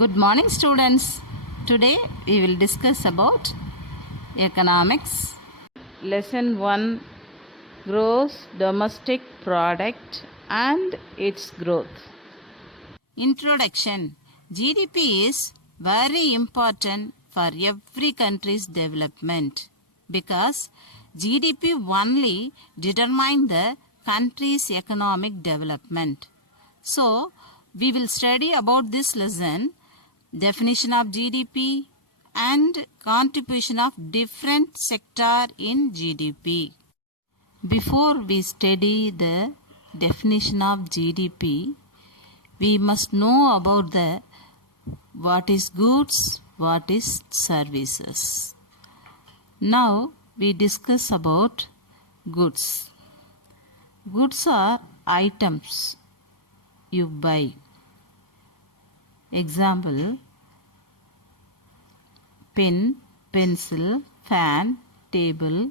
Good morning, students. Today we will discuss about economics. Lesson 1, Gross Domestic Product and its growth. Introduction. GDP is very important for every country's development because GDP only determines the country's economic development. So, we will study about this lesson, definition of GDP and contribution of different sector in GDP. Before we study the definition of GDP, we must know about the what is goods, what is services. Now we discuss about goods. Goods are items you buy. Example, pen, pencil, fan, table,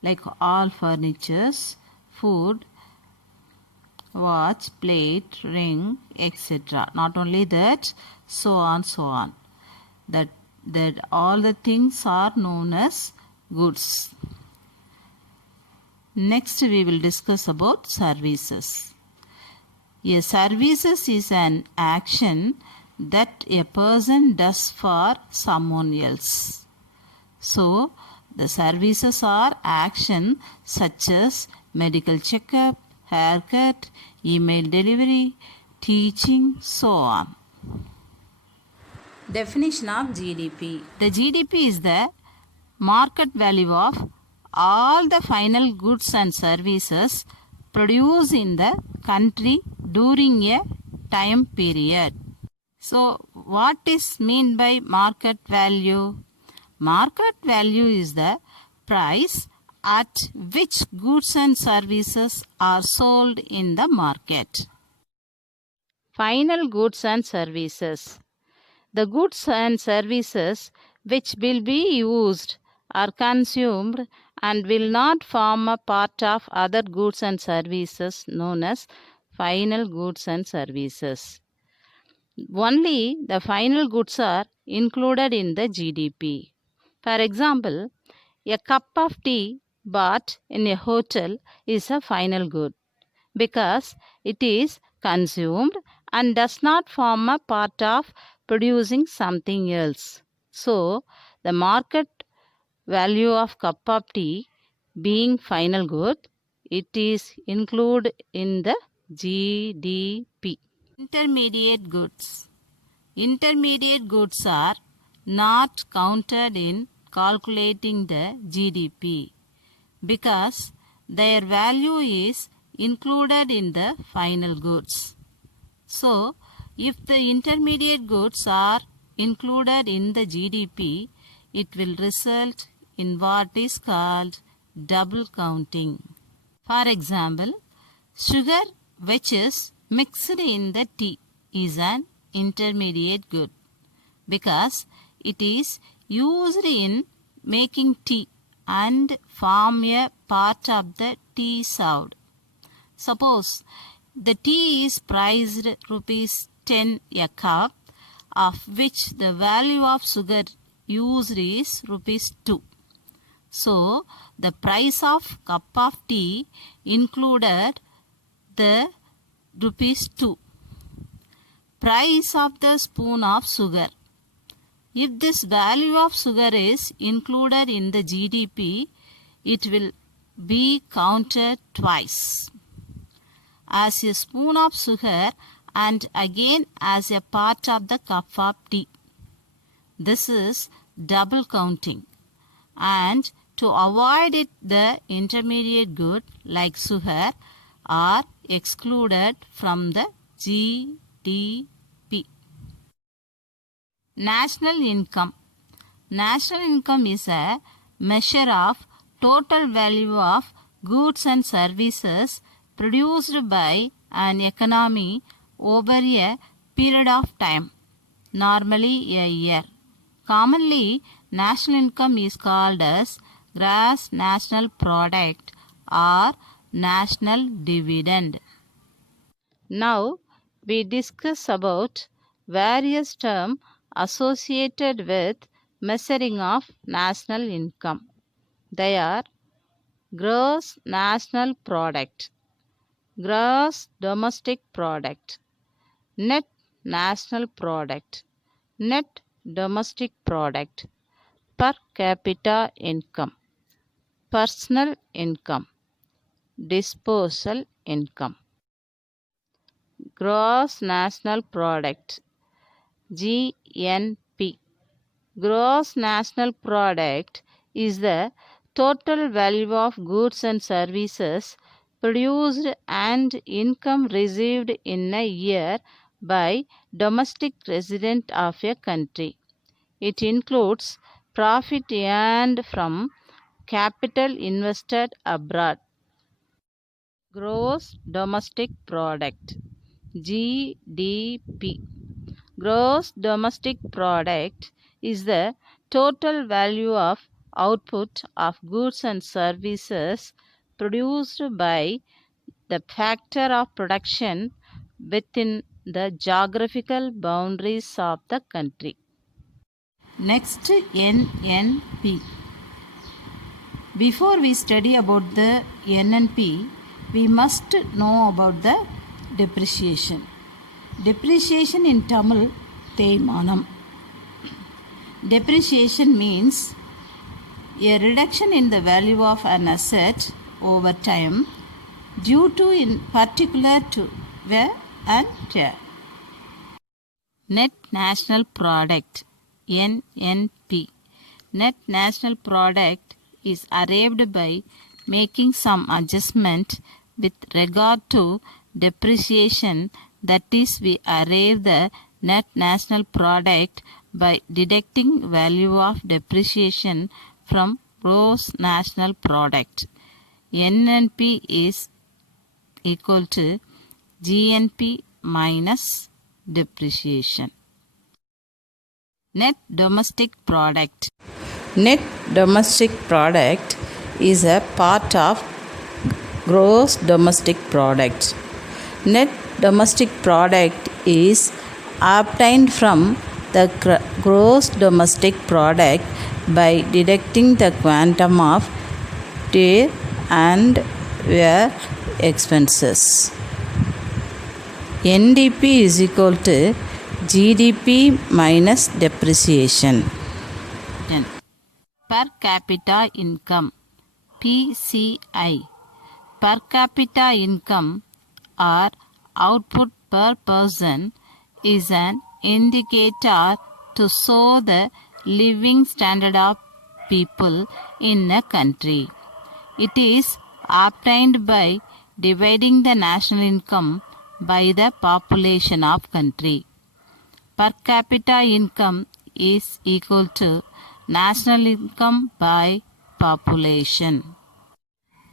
like all furnitures, food, watch, plate, ring, etc. Not only that, so on. That all the things are known as goods. Next we will discuss about services. A services is an action that a person does for someone else. So, the services are action such as medical checkup, haircut, email delivery, teaching, so on. Definition of GDP. The GDP is the market value of all the final goods and services produced in the country during a time period. So, what is meant by market value? Market value is the price at which goods and services are sold in the market. Final goods and services. The goods and services which will be used are consumed and will not form a part of other goods and services known as final goods and services. Only the final goods are included in the GDP. For example, a cup of tea bought in a hotel is a final good because it is consumed and does not form a part of producing something else. So, the market value of cup of tea being final good, it is included in the GDP. Intermediate goods. Intermediate goods are not counted in calculating the GDP because their value is included in the final goods. So, if the intermediate goods are included in the GDP, it will result in what is called double counting. For example, sugar which is mixed in the tea is an intermediate good because it is used in making tea and form a part of the tea served. Suppose the tea is priced rupees 10 a cup, of which the value of sugar used is rupees 2. So, the price of cup of tea included the rupees 2. Price of the spoon of sugar. If this value of sugar is included in the GDP, it will be counted twice, as a spoon of sugar and again as a part of the cup of tea. This is double counting, and to avoid it, the intermediate good like sugar are excluded from the GDP. National income. National income is a measure of total value of goods and services produced by an economy over a period of time, normally a year. Commonly, national income is called as gross national product or national dividend. Now we discuss about various terms associated with measuring of national income. They are gross national product, gross domestic product, net national product, net domestic product, per capita income, personal income, disposal income. Gross national product, GNP. Gross national product is the total value of goods and services produced and income received in a year by domestic resident of a country. It includes profit earned from capital invested abroad. Gross domestic product, GDP. Gross domestic product is the total value of output of goods and services produced by the factor of production within the geographical boundaries of the country. Next, NNP. Before we study about the NNP, we must know about the depreciation. Depreciation in Tamil, Teimanam. Depreciation means a reduction in the value of an asset over time due to in particular to wear and tear. Net National Product, NNP. Net National Product is arrived by making some adjustment with regard to depreciation, that is, we arrive the net national product by deducting value of depreciation from gross national product. NNP is equal to GNP minus depreciation. Net domestic product. Net domestic product is a part of gross domestic product. Net domestic product is obtained from the gross domestic product by deducting the quantum of tear and wear expenses. NDP is equal to GDP minus depreciation. Per capita income, PCI. Per capita income or output per person is an indicator to show the living standard of people in a country. It is obtained by dividing the national income by the population of country. Per capita income is equal to national income by population.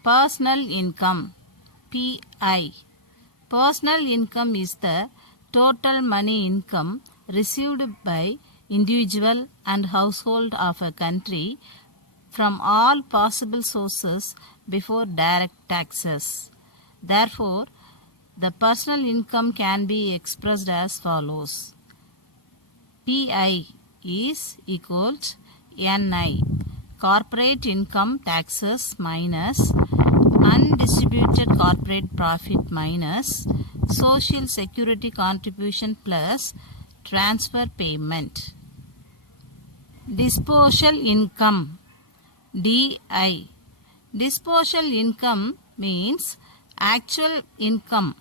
Personal income, PI. Personal income is the total money income received by individual and household of a country from all possible sources before direct taxes. Therefore, the personal income can be expressed as follows. PI is equal to NI, corporate income taxes minus undistributed corporate profit minus social security contribution plus transfer payment. Disposal income, DI. Disposal income means actual income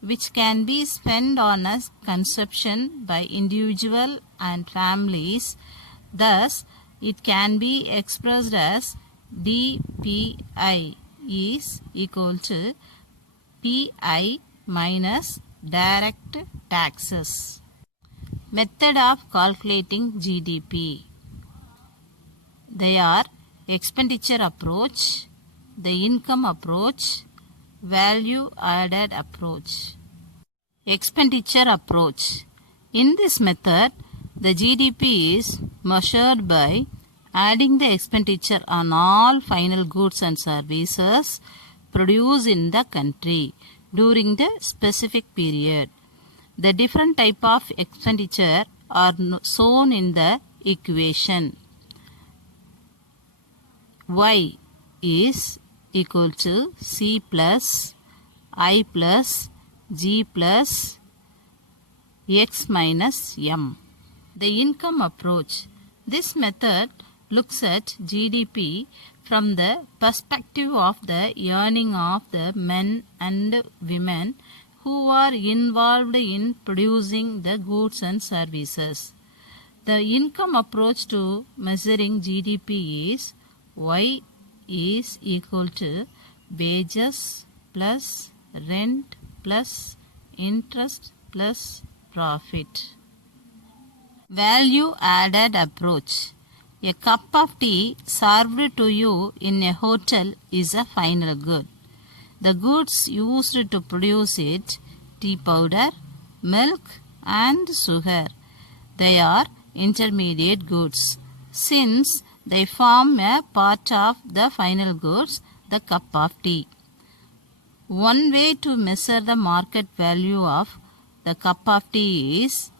which can be spent on a consumption by individual and families. Thus, it can be expressed as DPI is equal to PI minus direct taxes. Method of calculating GDP. They are expenditure approach, the income approach, value added approach. Expenditure approach. In this method, the GDP is measured by adding the expenditure on all final goods and services produced in the country during the specific period. The different type of expenditure are shown in the equation. Y is equal to C plus I plus G plus X minus M. The income approach. This method looks at GDP from the perspective of the earning of the men and women who are involved in producing the goods and services. The income approach to measuring GDP is Y is equal to wages plus rent plus interest plus profit. Value added approach. A cup of tea served to you in a hotel is a final good. The goods used to produce it, tea powder, milk and sugar, they are intermediate goods. Since they form a part of the final goods, the cup of tea. One way to measure the market value of the cup of tea is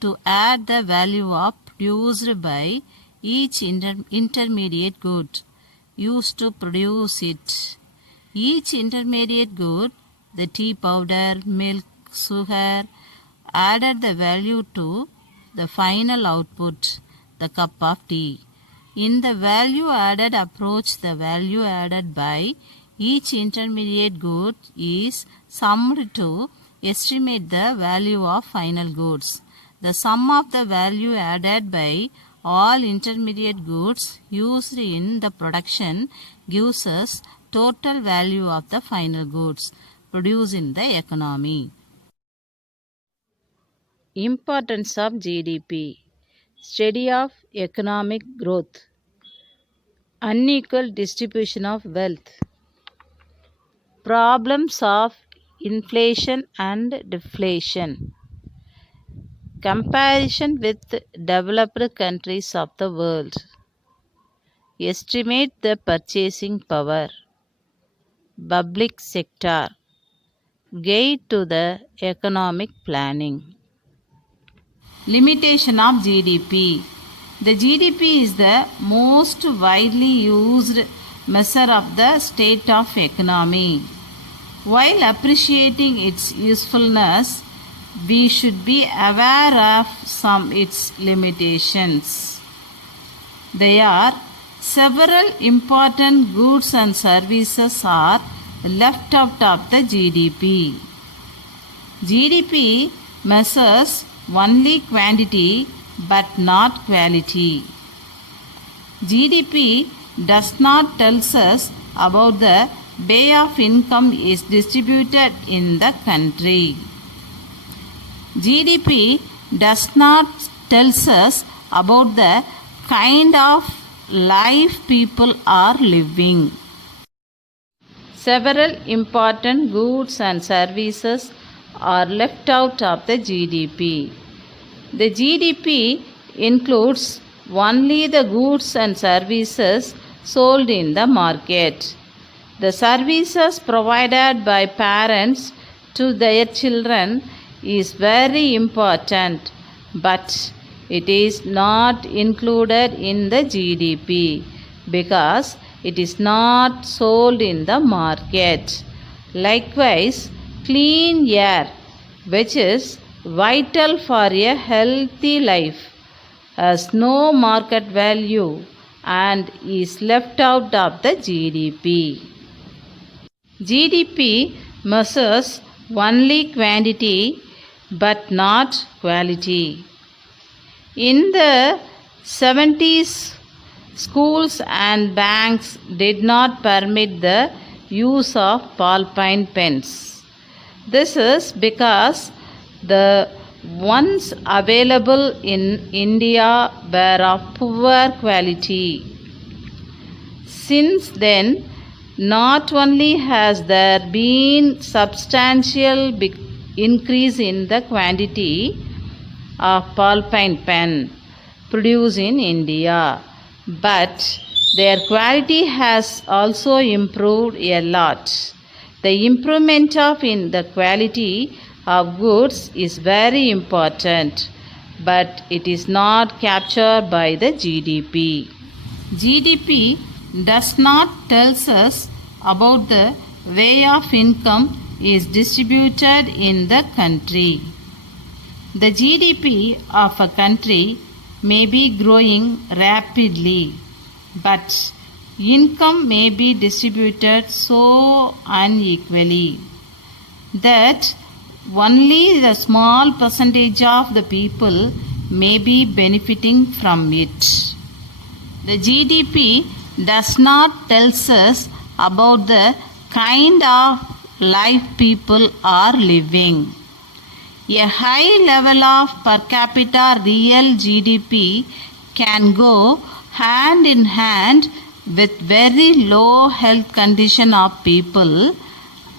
to add the value of produced by each intermediate good used to produce it. Each intermediate good, the tea powder, milk, sugar, added the value to the final output, the cup of tea. In the value added approach, the value added by each intermediate good is summed to estimate the value of final goods. The sum of the value added by all intermediate goods used in the production gives us total value of the final goods produced in the economy. Importance of GDP. Study of economic growth. Unequal distribution of wealth. Problems of inflation and deflation. Comparison with developed countries of the world. Estimate the purchasing power. Public sector. Guide to the economic planning. Limitation of GDP. The GDP is the most widely used measure of the state of economy. While appreciating its usefulness, we should be aware of some its limitations. There are several important goods and services are left out of the GDP. GDP measures only quantity but not quality. GDP does not tell us about the way of income is distributed in the country. GDP does not tell us about the kind of life people are living. Several important goods and services are left out of the GDP. The GDP includes only the goods and services sold in the market. The services provided by parents to their children is very important, but it is not included in the GDP because it is not sold in the market. Likewise, clean air, which is vital for a healthy life, has no market value and is left out of the GDP. GDP measures only quantity but not quality. In the 70s, schools and banks did not permit the use of ballpoint pens. This is because the ones available in India were of poor quality. Since then, not only has there been substantial increase in the quantity of ballpoint pen produced in India, but their quality has also improved a lot. The improvement in the quality of goods is very important, but it is not captured by the GDP. GDP does not tell us about the way of income is distributed in the country. The GDP of a country may be growing rapidly, but income may be distributed so unequally that only the small percentage of the people may be benefiting from it. The GDP does not tell us about the kind of life people are living. A high level of per capita real GDP can go hand in hand with very low health condition of people,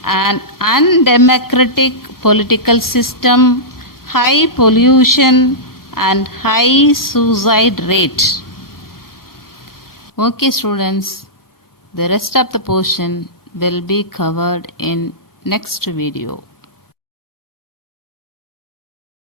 an undemocratic political system, high pollution and high suicide rate. Okay students, the rest of the portion will be covered in next video.